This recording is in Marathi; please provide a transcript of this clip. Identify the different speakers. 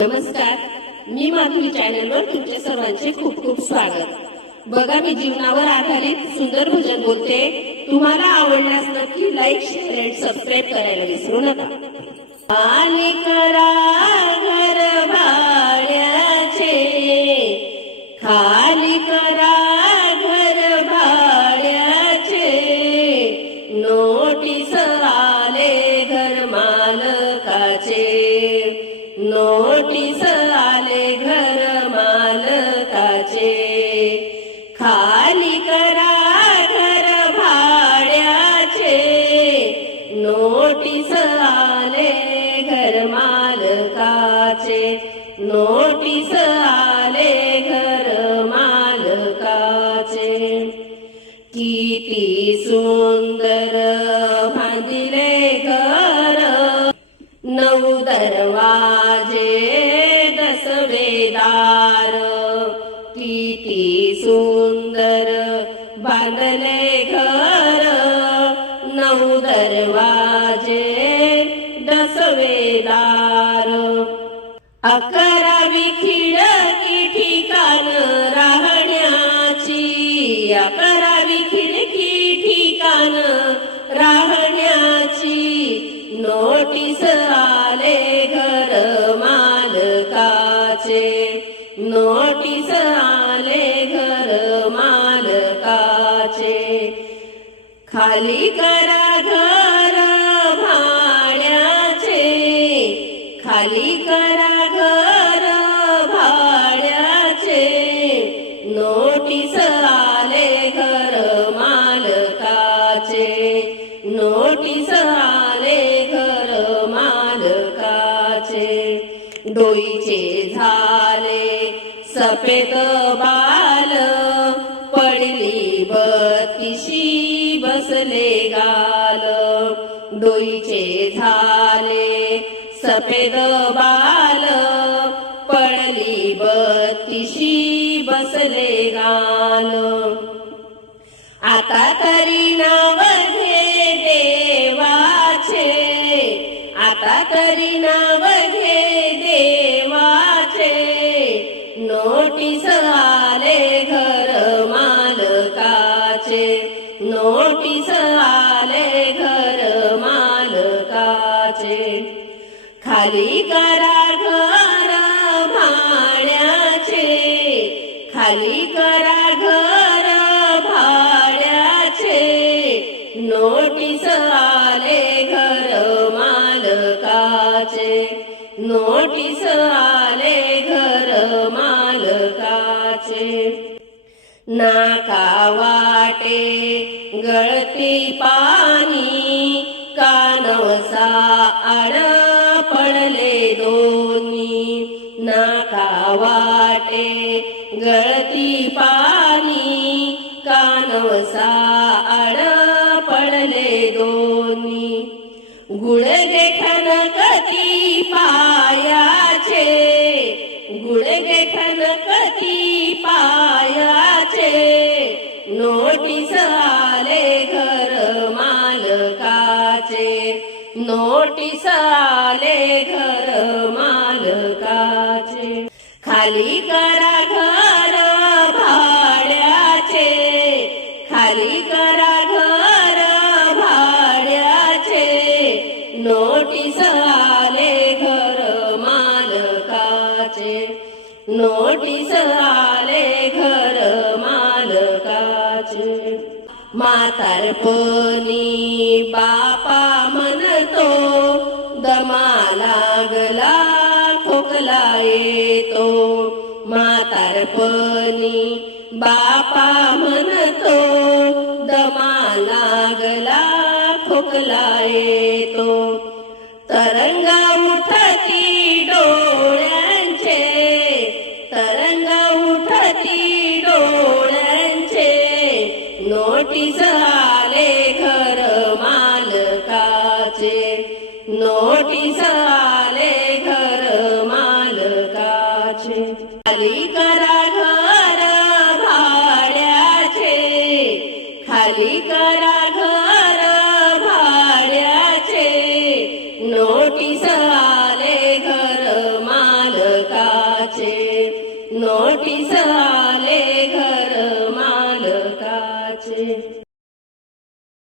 Speaker 1: नमस्कार. मी माधुरी चॅनलवर तुमच्या सर्वांचे खूप खूप स्वागत. बघा मी जीवनावर आधारित सुंदर भजन बोलते. तुम्हाला आवडल्यास नक्की लाईक शेअर अँड सबस्क्राईब करायला विसरू नका. नोटीस नऊ दरवाजे दसवेदार. किती सुंदर बांधले घर. नऊ दरवाजे दसवेदार. अकरा विखी नोटीस आले घर मालकाचे. नोटीस आले घर मालकाचे. खाली करा घर भाड्याचे. खाली करा डोईचे झाले सफेद बाल पडली बत्तीशी बसले गाल. डोईचे झाले सफेद बाल पडली बत्तीशी बसले गाल. आता तरी नाव घे देवाचे आता तरी नाव मालकाचे नोटीस आले घर मालकाचे. खाली करा घर भाड्याचे. खाली करा घर भाड्याचे. नोटीस आले घर मालकाचे. नोटीस आले घर मालकाचे. नाका वाटे गळती पाणी कानवसा आड पडले दोन्ही. नाका वाटे गळती पाणी कानवसा आड पडले दोन्ही. गुडगे ठणकती पायाचे गुडगे ठणकती पा दिसाले घर मालकाचे. खाली करा घर भाड्याचे. खाली करा घर भाड्याचे. नोटीस आले घर मालकाचे. नोटीस आले घर मालकाचे. म्हातारपणी बापा मन दमा लागला खोकला येतो. म्हातारपणी बापा म्हणतो दमा लागला खोकला येतो. तरंगा उठती डोळ नोटीस